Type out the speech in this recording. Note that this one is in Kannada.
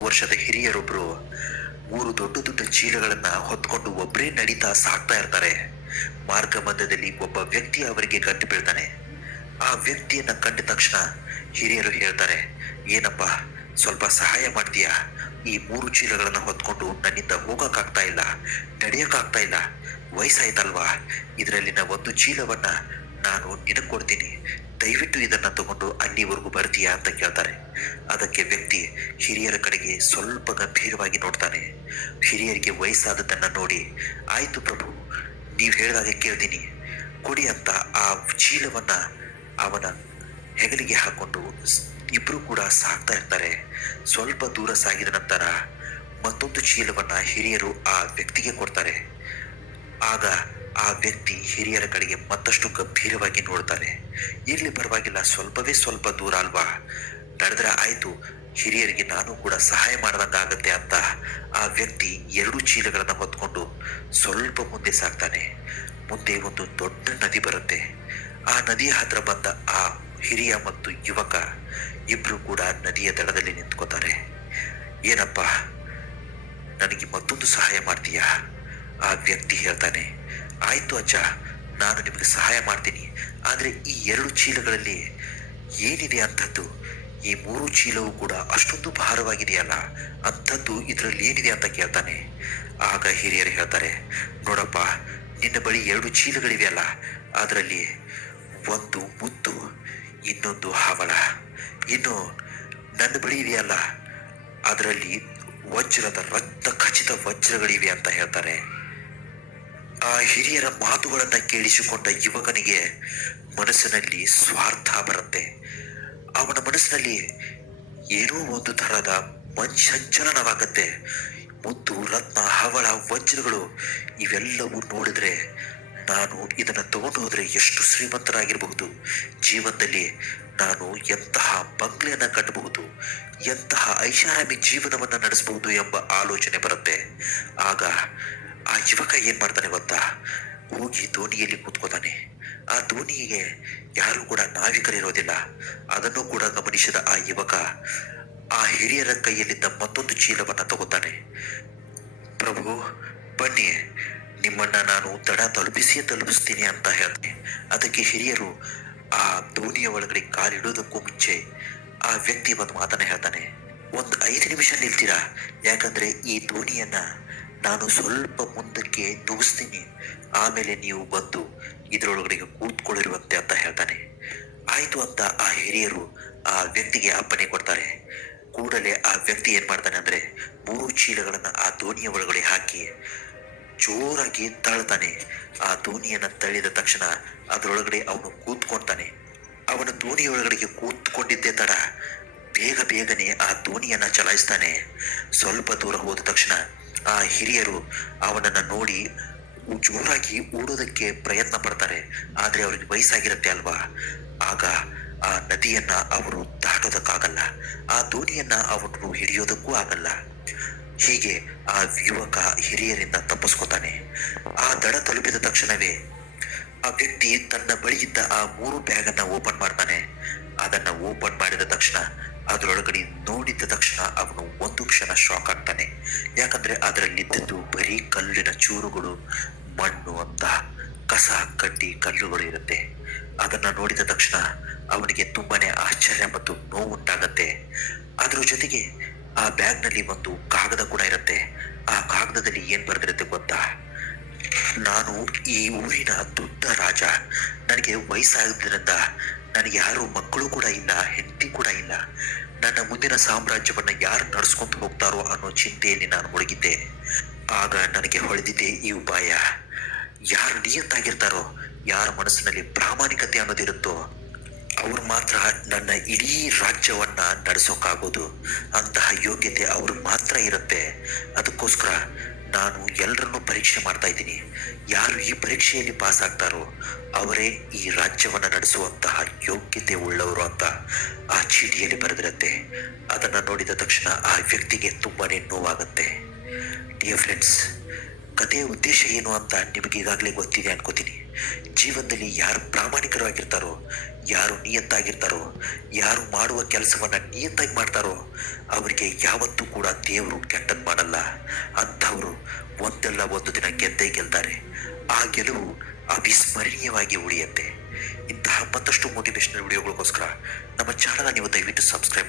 ವರ್ಷದ ಹಿರಿಯರೊಬ್ರು ಮೂರು ದೊಡ್ಡ ದೊಡ್ಡ ಚೀಲಗಳನ್ನ ಹೊತ್ಕೊಂಡು ಒಬ್ಬರೇ ನಡೀತಾ ಸಾಗ್ತಾ ಇರ್ತಾರೆ. ಮಾರ್ಗ ಮಧ್ಯದಲ್ಲಿ ಒಬ್ಬ ವ್ಯಕ್ತಿ ಅವರಿಗೆ ಗಂಟು ಬೀಳ್ತಾನೆ. ಆ ವ್ಯಕ್ತಿಯನ್ನ ಕಂಡ ತಕ್ಷಣ ಹಿರಿಯರು ಹೇಳ್ತಾರೆ, ಏನಪ್ಪ, ಸ್ವಲ್ಪ ಸಹಾಯ ಮಾಡ್ತೀಯಾ? ಈ ಮೂರು ಚೀಲಗಳನ್ನ ಹೊತ್ಕೊಂಡು ನನ್ನಿಂದ ಹೋಗಕ್ಕಾಗ್ತಾ ಇಲ್ಲ, ನಡೆಯಕ್ಕಾಗ್ತಾ ಇಲ್ಲ, ವಯಸ್ಸಾಯ್ತಲ್ವಾ? ಇದರಲ್ಲಿನ ಒಂದು ಚೀಲವನ್ನ ನಾನು ನಿನಗೆ ಕೊಡ್ತೀನಿ, ದಯವಿಟ್ಟು ಇದನ್ನ ತಗೊಂಡು ಅಲ್ಲಿವರೆಗೂ ಬರ್ತೀಯಾ ಅಂತ ಕೇಳ್ತಾರೆ. ಅದಕ್ಕೆ ವ್ಯಕ್ತಿ ಹಿರಿಯರ ಕಡೆಗೆ ಸ್ವಲ್ಪ ಗಂಭೀರವಾಗಿ ನೋಡ್ತಾನೆ. ಹಿರಿಯರಿಗೆ ವಯಸ್ಸಾದದನ್ನ ನೋಡಿ, ಆಯ್ತು ಪ್ರಭು, ನೀವು ಹೇಳಿದಾಗೆ ಕೇಳ್ತೀನಿ, ಕೊಡಿ ಅಂತ ಆ ಚೀಲವನ್ನ ಅವನ ಹೆಗಲಿಗೆ ಹಾಕೊಂಡು ಇಬ್ರು ಕೂಡ ಸಾಗ್ತಾ ಇರ್ತಾರೆ. ಸ್ವಲ್ಪ ದೂರ ಸಾಗಿದ ನಂತರ ಮತ್ತೊಂದು ಚೀಲವನ್ನ ಹಿರಿಯರು ಆ ವ್ಯಕ್ತಿಗೆ ಕೊಡ್ತಾರೆ. ಆಗ ಆ ವ್ಯಕ್ತಿ ಹಿರಿಯರ ಕಡೆಗೆ ಮತ್ತಷ್ಟು ಗಂಭೀರವಾಗಿ ನೋಡ್ತಾನೆ. ಇರ್ಲಿ, ಪರವಾಗಿಲ್ಲ, ಸ್ವಲ್ಪವೇ ಸ್ವಲ್ಪ ದೂರ ಅಲ್ವಾ, ನಡೆದ್ರೆ ಆಯ್ತು, ಹಿರಿಯರಿಗೆ ನಾನು ಕೂಡ ಸಹಾಯ ಮಾಡ್ದಂಗಾಗತ್ತೆ ಅಂತ ಆ ವ್ಯಕ್ತಿ ಎರಡು ಚೀಲಗಳನ್ನ ಹೊತ್ಕೊಂಡು ಸ್ವಲ್ಪ ಮುಂದೆ ಸಾಗ್ತಾನೆ. ಮುಂದೆ ಒಂದು ದೊಡ್ಡ ನದಿ ಬರುತ್ತೆ. ಆ ನದಿಯ ಹತ್ರ ಬಂದ ಆ ಹಿರಿಯ ಮತ್ತು ಯುವಕ ಇಬ್ರು ಕೂಡ ನದಿಯ ದಡದಲ್ಲಿ ನಿಂತ್ಕೋತಾರೆ. ಏನಪ್ಪ, ನನಗೆ ಮತ್ತೊಂದು ಸಹಾಯ ಮಾಡ್ತೀಯಾ? ಆ ವ್ಯಕ್ತಿ ಹೇಳ್ತಾನೆ, ಆಯ್ತು ಅಜ್ಜ, ನಾನು ನಿಮಗೆ ಸಹಾಯ ಮಾಡ್ತೀನಿ, ಆದ್ರೆ ಈ ಎರಡು ಚೀಲಗಳಲ್ಲಿ ಏನಿದೆ ಅಂಥದ್ದು? ಈ ಮೂರು ಚೀಲವು ಕೂಡ ಅಷ್ಟೊಂದು ಭಾರವಾಗಿದೆಯಲ್ಲ, ಅಂಥದ್ದು ಇದರಲ್ಲಿ ಏನಿದೆ ಅಂತ ಕೇಳ್ತಾನೆ. ಆಗ ಹಿರಿಯರು ಹೇಳ್ತಾರೆ, ನೋಡಪ್ಪ, ನಿನ್ನ ಬಳಿ ಎರಡು ಚೀಲಗಳಿವೆಯಲ್ಲ, ಅದರಲ್ಲಿ ಒಂದು ಮುತ್ತು, ಇನ್ನೊಂದು ಹವಳ, ಇನ್ನು ನನ್ನ ಬಳಿ ಇದೆಯಲ್ಲ, ಅದರಲ್ಲಿ ವಜ್ರದ ರಕ್ತ ಖಚಿತ ವಜ್ರಗಳಿವೆ ಅಂತ ಹೇಳ್ತಾರೆ. ಆ ಹಿರಿಯರ ಮಾತುಗಳನ್ನ ಕೇಳಿಸಿಕೊಂಡ ಯುವಕನಿಗೆ ಮನಸ್ಸಿನಲ್ಲಿ ಸ್ವಾರ್ಥ ಬರುತ್ತೆ. ಅವನ ಮನಸ್ಸಿನಲ್ಲಿ ಏನೋ ಒಂದು ತರಹದ ಸಂಚಲನವಾಗತ್ತೆ. ಮುತ್ತು, ರತ್ನ, ಹವಳ, ವಜ್ರಗಳು ಇವೆಲ್ಲವೂ ನೋಡಿದ್ರೆ ನಾನು ಇದನ್ನ ತಗೊಂಡು ಹೋದ್ರೆ ಎಷ್ಟು ಶ್ರೀಮಂತರಾಗಿರಬಹುದು, ಜೀವನದಲ್ಲಿ ನಾನು ಎಂತಹ ಬಂಗ್ಲೆಯನ್ನ ಕಟ್ಟಬಹುದು, ಎಂತಹ ಐಷಾರಾಮಿ ಜೀವನವನ್ನ ನಡೆಸಬಹುದು ಎಂಬ ಆಲೋಚನೆ ಬರುತ್ತೆ. ಆಗ ಆ ಯುವಕ ಏನ್ ಮಾಡ್ತಾನೆ ಗೊತ್ತಾ? ಹೋಗಿ ದೋಣಿಯಲ್ಲಿ ಕೂತ್ಕೋತಾನೆ. ಆ ದೋಣಿಗೆ ಯಾರು ಕೂಡ ನಾವಿಕರಿರೋದಿಲ್ಲ. ಅದನ್ನು ಕೂಡ ಗಮನಿಸಿದ ಆ ಯುವಕ ಆ ಹಿರಿಯರ ಕೈಯಲ್ಲಿದ್ದ ಮತ್ತೊಂದು ಚೀಲವನ್ನ ತಗೋತಾನೆ. ಪ್ರಭು, ಬನ್ನಿ, ನಿಮ್ಮನ್ನ ನಾನು ದಡ ತಲುಪಿಸ್ತೀನಿ ಅಂತ ಹೇಳ್ತಾನೆ. ಅದಕ್ಕೆ ಹಿರಿಯರು ಆ ದೋಣಿಯ ಒಳಗಡೆ ಕಾಲಿಡೋದಕ್ಕೂ ಮುಂಚೆ ಆ ವ್ಯಕ್ತಿ ಒಂದು ಮಾತನ್ನ ಹೇಳ್ತಾನೆ, ಒಂದು 5 ನಿಮಿಷ ನಿಲ್ತೀರಾ? ಯಾಕಂದ್ರೆ ಈ ದೋಣಿಯನ್ನ ನಾನು ಸ್ವಲ್ಪ ಮುಂದಕ್ಕೆ ನುಗ್ಗಿಸ್ತೀನಿ, ಆಮೇಲೆ ನೀವು ಬಂದು ಇದರೊಳಗಡೆ ಕೂತ್ಕೊಳ್ಳಿರುವಂತೆ ಅಂತ ಹೇಳ್ತಾನೆ. ಆಯ್ತು ಅಂತ ಆ ಹಿರಿಯರು ಆ ವ್ಯಕ್ತಿಗೆ ಅಪ್ಪಣೆ ಕೊಡ್ತಾರೆ. ಕೂಡಲೇ ಆ ವ್ಯಕ್ತಿ ಏನ್ ಮಾಡ್ತಾನೆ ಅಂದ್ರೆ, ಮೂರು ಚೀಲಗಳನ್ನ ಆ ದೋಣಿಯ ಒಳಗಡೆ ಹಾಕಿ ಜೋರಾಗಿ ತಳ್ತಾನೆ. ಆ ದೋಣಿಯನ್ನ ತಳ್ಳಿದ ತಕ್ಷಣ ಅದರೊಳಗಡೆ ಅವನು ಕೂತ್ಕೊಳ್ತಾನೆ. ಅವನ ದೋಣಿಯೊಳಗಡೆಗೆ ಕೂತ್ಕೊಂಡಿದ್ದೇ ತಡ ಬೇಗನೆ ಆ ದೋಣಿಯನ್ನ ಚಲಾಯಿಸ್ತಾನೆ. ಸ್ವಲ್ಪ ದೂರ ಹೋದ ತಕ್ಷಣ ಆ ಹಿರಿಯರು ಅವನನ್ನ ನೋಡಿ ಜೋರಾಗಿ ಓಡೋದಕ್ಕೆ ಪ್ರಯತ್ನ ಪಡ್ತಾರೆ. ಆದ್ರೆ ಅವ್ರಿಗೆ ವಯಸ್ಸಾಗಿರುತ್ತೆ ಅಲ್ವಾ, ಆಗ ಆ ನದಿಯನ್ನ ಅವರು ದಾಟೋದಕ್ಕಾಗಲ್ಲ, ಆ ದೋಣಿಯನ್ನ ಅವನು ಹಿಡಿಯೋದಕ್ಕೂ ಆಗಲ್ಲ. ಹೀಗೆ ಆ ಯುವಕ ಹಿರಿಯರಿಂದ ತಪ್ಪಿಸ್ಕೊತಾನೆ. ಆ ದಡ ತಲುಪಿದ ತಕ್ಷಣವೇ ಆ ವ್ಯಕ್ತಿ ತನ್ನ ಬಳಿ ಇದ್ದ ಆ 3 ಬ್ಯಾಗನ್ನ ಓಪನ್ ಮಾಡ್ತಾನೆ. ಅದನ್ನ ಓಪನ್ ಮಾಡಿದ ತಕ್ಷಣ ಅದರೊಳಗಡೆ ನೋಡಿದ ತಕ್ಷಣ ಅವನು ಒಂದು ಕ್ಷಣ ಶಾಕ್ ಆಗ್ತಾನೆ. ಯಾಕಂದ್ರೆ ಅದರಲ್ಲಿದ್ದದ್ದು ಬರೀ ಕಲ್ಲಿನ ಚೂರುಗಳು, ಮಣ್ಣು ಅಂತ ಕಸ, ಕಡ್ಡಿ, ಕಲ್ಲುಗಳು ಇರುತ್ತೆ. ಅದನ್ನ ನೋಡಿದ ತಕ್ಷಣ ಅವನಿಗೆ ತುಂಬಾನೇ ಆಶ್ಚರ್ಯ ಮತ್ತು ನೋವುಂಟಾಗತ್ತೆ. ಅದ್ರ ಜೊತೆಗೆ ಆ ಬ್ಯಾಗ್ನಲ್ಲಿ ಒಂದು ಕಾಗದ ಕೂಡ ಇರುತ್ತೆ. ಆ ಕಾಗದದಲ್ಲಿ ಏನ್ ಬರೆದಿರುತ್ತೆ ಗೊತ್ತಾ? ನಾನು ಈ ಊರಿನ ದೊಡ್ಡ ರಾಜ, ನನಗೆ ವಯಸ್ಸಾಗಿದ್ದರಿಂದ ನನಗೆ ಯಾರು ಮಕ್ಕಳು ಕೂಡ ಇಲ್ಲ, ಹೆಂಡತಿ ಕೂಡ ಇಲ್ಲ. ನನ್ನ ಮುಂದಿನ ಸಾಮ್ರಾಜ್ಯವನ್ನ ಯಾರು ನಡೆಸ್ಕೊಂಡು ಹೋಗ್ತಾರೋ ಅನ್ನೋ ಚಿಂತೆಯಲ್ಲಿ ನಾನು ಮುಳುಗಿದ್ದೆ. ಆಗ ನನಗೆ ಹೊಳೆದಿದ್ದೆ ಈ ಉಪಾಯ. ಯಾರು ನಿಯತ್ತಾಗಿರ್ತಾರೋ, ಯಾರ ಮನಸ್ಸಿನಲ್ಲಿ ಪ್ರಾಮಾಣಿಕತೆ ಅನ್ನೋದಿರುತ್ತೋ ಅವ್ರು ಮಾತ್ರ ನನ್ನ ಇಡೀ ರಾಜ್ಯವನ್ನ ನಡೆಸೋಕ್ಕಾಗೋದು. ಅಂತಹ ಯೋಗ್ಯತೆ ಅವ್ರಿಗೆ ಮಾತ್ರ ಇರುತ್ತೆ. ಅದಕ್ಕೋಸ್ಕರ ನಾನು ಎಲ್ಲರನ್ನೂ ಪರೀಕ್ಷೆ ಮಾಡ್ತಾ ಇದ್ದೀನಿ. ಯಾರು ಈ ಪರೀಕ್ಷೆಯಲ್ಲಿ ಪಾಸ್ ಆಗ್ತಾರೋ ಅವರೇ ಈ ರಾಜ್ಯವನ್ನ ನಡೆಸುವಂತಹ ಯೋಗ್ಯತೆ ಉಳ್ಳವರು ಅಂತ ಆ ಚೀಟಿಯಲ್ಲಿ ಬರೆದಿರುತ್ತೆ. ಅದನ್ನ ನೋಡಿದ ತಕ್ಷಣ ಆ ವ್ಯಕ್ತಿಗೆ ತುಂಬಾನೇ ನೋವಾಗುತ್ತೆ. ಡಿಯರ್ ಫ್ರೆಂಡ್ಸ್, ಕಥೆಯ ಉದ್ದೇಶ ಏನು ಅಂತ ನಿಮಗೆ ಈಗಾಗಲೇ ಗೊತ್ತಿದೆ ಅನ್ಕೋತೀನಿ. ಜೀವನದಲ್ಲಿ ಯಾರು ಪ್ರಾಮಾಣಿಕರಾಗಿರ್ತಾರೋ, ಯಾರು ನಿಯತ್ತಾಗಿರ್ತಾರೋ, ಯಾರು ಮಾಡುವ ಕೆಲಸವನ್ನ ನಿಯತ್ತಾಗಿ ಮಾಡ್ತಾರೋ ಅವರಿಗೆ ಯಾವತ್ತೂ ಕೂಡ ದೇವರು ಕೆಟ್ಟದ್ ಮಾಡಲ್ಲ. ಅಂಥವರು ಒಂದಲ್ಲ ಒಂದು ದಿನ ಗೆದ್ದೇ ಗೆಲ್ತಾರೆ. ಆ ಗೆಲುವು ಅವಿಸ್ಮರಣೀಯವಾಗಿ ಉಳಿಯುತ್ತೆ. ಇಂತಹ ಮತ್ತಷ್ಟು ಮೋಟಿವೇಶನಲ್ ವಿಡಿಯೋಗಳಿಗೋಸ್ಕರ ನಮ್ಮ ಚಾನಲ್ ನೀವು ದಯವಿಟ್ಟು ಸಬ್ಸ್ಕ್ರೈಬ್ ಮಾಡಿ.